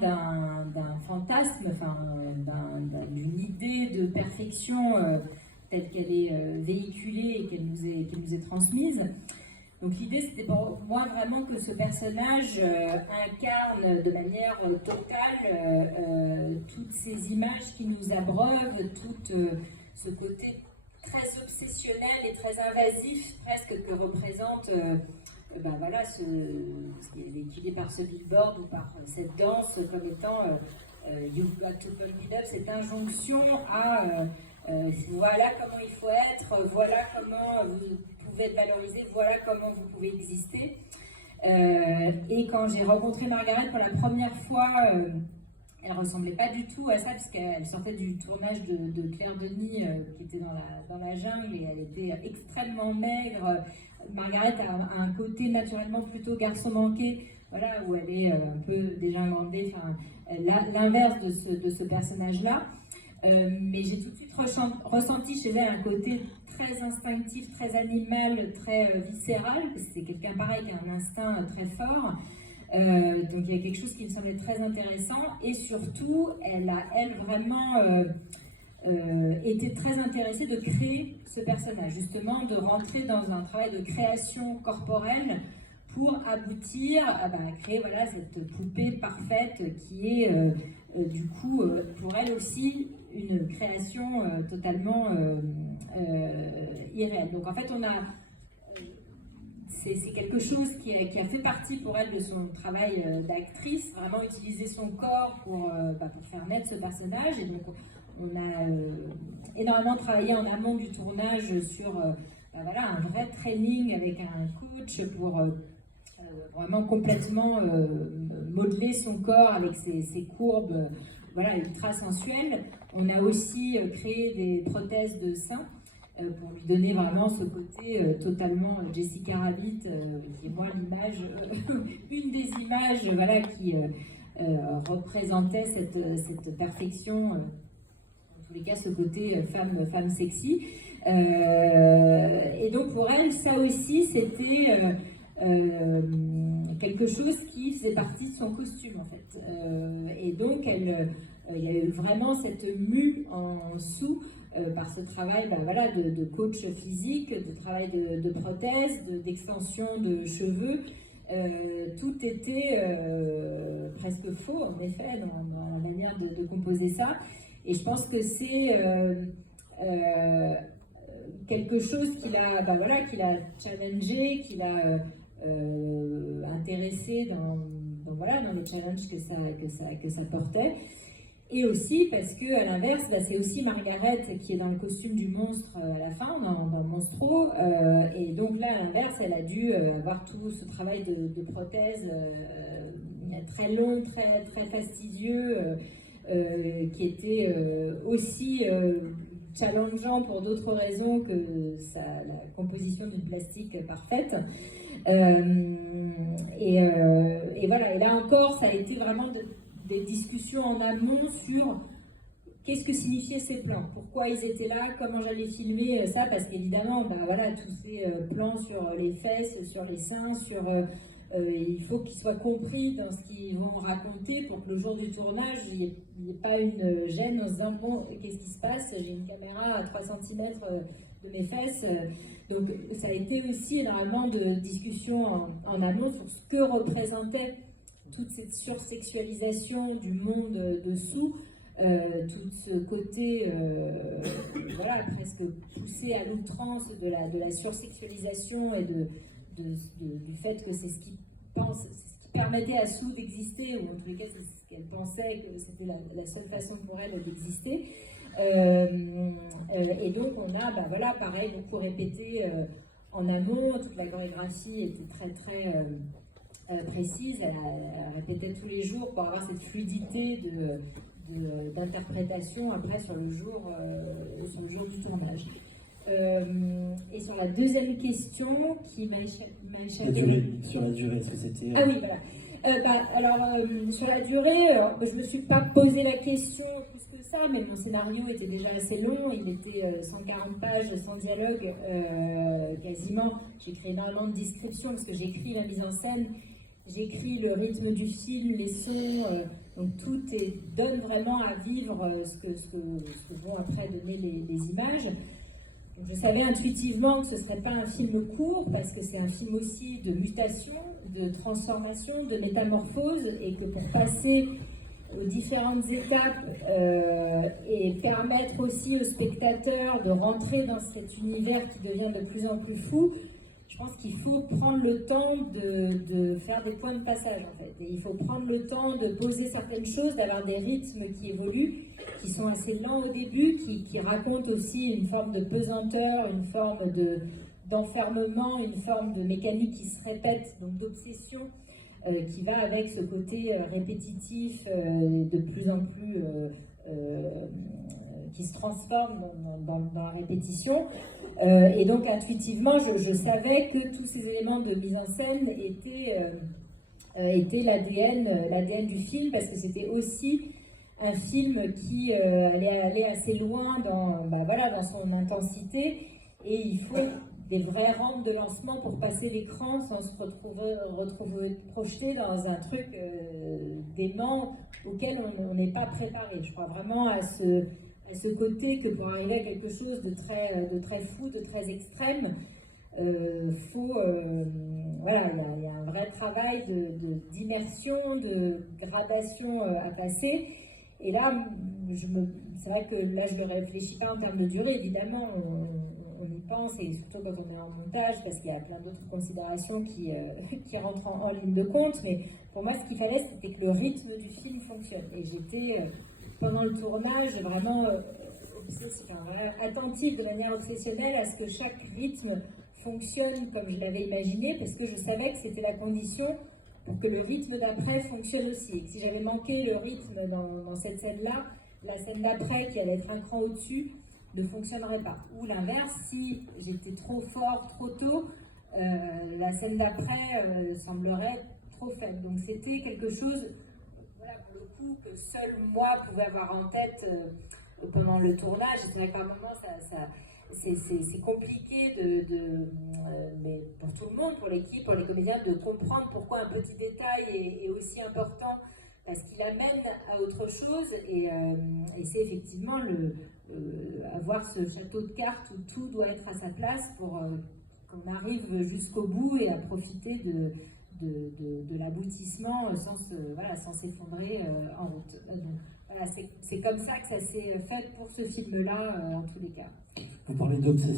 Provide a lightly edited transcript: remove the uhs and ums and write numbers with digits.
d'un fantasme, enfin, d'une idée de perfection telle qu'elle est véhiculée et qu'elle nous est transmise. Donc l'idée, c'était pour moi vraiment que ce personnage incarne de manière totale toutes ces images qui nous abreuvent, tout ce côté très obsessionnel et très invasif presque que représente voilà, ce qui est véhiculé par ce billboard ou par cette danse comme étant You've got to pump it up, cette injonction à voilà comment il faut être, voilà comment vous pouvez être valorisé, voilà comment vous pouvez exister. Et quand j'ai rencontré Margaret pour la première fois, elle ressemblait pas du tout à ça, puisqu'elle sortait du tournage de Claire Denis, qui était dans la jungle, et elle était extrêmement maigre. Margaret a un côté naturellement plutôt garçon manqué, voilà, où elle est un peu dégingandée, enfin, l'inverse de ce personnage-là. Mais j'ai tout de suite ressenti chez elle un côté très instinctif, très animal, très viscéral, parce que c'est quelqu'un pareil qui a un instinct très fort. Donc il y a quelque chose qui me semblait très intéressant, et surtout elle a vraiment été très intéressée de créer ce personnage, justement de rentrer dans un travail de création corporelle pour aboutir à créer voilà, cette poupée parfaite qui est du coup pour elle aussi une création totalement irréelle. Donc en fait on a c'est quelque chose qui a fait partie pour elle de son travail d'actrice, vraiment utiliser son corps pour faire naître ce personnage. Et donc on a énormément travaillé en amont du tournage sur voilà, un vrai training avec un coach pour vraiment complètement modeler son corps avec ses courbes voilà, ultra sensuelles. On a aussi créé des prothèses de seins pour lui donner vraiment ce côté totalement Jessica Rabbit, qui est moi l'image, une des images voilà, qui représentait cette perfection, en tous les cas ce côté femme sexy. Et donc pour elle, ça aussi c'était quelque chose qui faisait partie de son costume en fait. Et donc il y a eu vraiment cette mue en dessous par ce travail voilà, de coach physique, de travail de prothèse, d'extension de cheveux. Tout était presque faux, en effet, dans la manière de composer ça. Et je pense que c'est quelque chose qu'il a, voilà, qu'il a challengé, qu'il a intéressé voilà, dans le challenge que ça portait. Et aussi parce que, à l'inverse, c'est aussi Margaret qui est dans le costume du monstre à la fin, dans le Monstro. Et donc là, à l'inverse, elle a dû avoir tout ce travail de prothèse très long, très, très fastidieux, qui était aussi challengeant pour d'autres raisons que la composition d'une plastique parfaite. Et voilà, et là encore, ça a été vraiment des discussions en amont sur qu'est-ce que signifiaient ces plans, pourquoi ils étaient là, comment j'allais filmer ça, parce qu'évidemment, voilà, tous ces plans sur les fesses, sur les seins, il faut qu'ils soient compris dans ce qu'ils vont raconter pour que le jour du tournage, il n'y ait pas une gêne en se disant bon, qu'est-ce qui se passe, j'ai une caméra à 3 cm de mes fesses. Donc ça a été aussi énormément de discussions en amont sur ce que représentait toute cette sursexualisation du monde dessous, tout ce côté voilà, presque poussé à l'outrance de la sursexualisation et du fait que c'est ce qui permettait à Sue d'exister, ou en tous les cas c'est ce qu'elle pensait que c'était la seule façon pour elle d'exister. Et donc on a voilà, pareil, beaucoup répété en amont, toute la chorégraphie était très très précise, elle répétait tous les jours pour avoir cette fluidité d'interprétation après sur le jour du tournage. Et sur la deuxième question qui m'a échappé... Sur la durée, est-ce que c'était... Ah oui, voilà. Alors, sur la durée, je ne me suis pas posé la question plus que ça, mais mon scénario était déjà assez long, il était 140 pages sans dialogue, quasiment. J'ai écrit énormément de descriptions parce que j'ai écrit la mise en scène j'écris le rythme du film, les sons, donc tout donne vraiment à vivre ce que vont après donner les images. Donc je savais intuitivement que ce ne serait pas un film court, parce que c'est un film aussi de mutation, de transformation, de métamorphose, et que pour passer aux différentes étapes et permettre aussi aux spectateurs de rentrer dans cet univers qui devient de plus en plus fou, je pense qu'il faut prendre le temps de faire des points de passage, en fait. Et il faut prendre le temps de poser certaines choses, d'avoir des rythmes qui évoluent, qui sont assez lents au début, qui racontent aussi une forme de pesanteur, une forme d'enfermement, une forme de mécanique qui se répète, donc d'obsession, qui va avec ce côté répétitif, de plus en plus qui se transforme dans la répétition. Et donc intuitivement, je savais que tous ces éléments de mise en scène étaient l'ADN du film, parce que c'était aussi un film qui allait aller assez loin dans son intensité, et il faut des vraies rampes de lancement pour passer l'écran sans se retrouver projeté dans un truc dément auquel on n'est pas préparé. Je crois vraiment à ce côté que pour arriver à quelque chose de très fou, de très extrême, il y a un vrai travail d'immersion, de gradation à passer. Et là, c'est vrai que là, je ne réfléchis pas en termes de durée, évidemment, on y pense, et surtout quand on est en montage, parce qu'il y a plein d'autres considérations qui rentrent en ligne de compte. Mais pour moi, ce qu'il fallait, c'était que le rythme du film fonctionne. Et j'étais, pendant le tournage, vraiment attentive de manière obsessionnelle à ce que chaque rythme fonctionne comme je l'avais imaginé, parce que je savais que c'était la condition pour que le rythme d'après fonctionne aussi. Et que si j'avais manqué le rythme dans cette scène-là, la scène d'après, qui allait être un cran au-dessus, ne fonctionnerait pas. Ou l'inverse, si j'étais trop fort, trop tôt, la scène d'après semblerait trop faible. Donc c'était quelque chose, pour le coup, que seul moi pouvais avoir en tête pendant le tournage. C'est vrai qu'à un moment, c'est compliqué mais pour tout le monde, pour l'équipe, pour les comédiens, de comprendre pourquoi un petit détail est aussi important, parce qu'il amène à autre chose. Et c'est effectivement avoir ce château de cartes où tout doit être à sa place pour qu'on arrive jusqu'au bout et à profiter de l'aboutissement sans s'effondrer en route. Donc, voilà, c'est comme ça que ça s'est fait pour ce film-là, en tous les cas. Vous parlez d'obsession.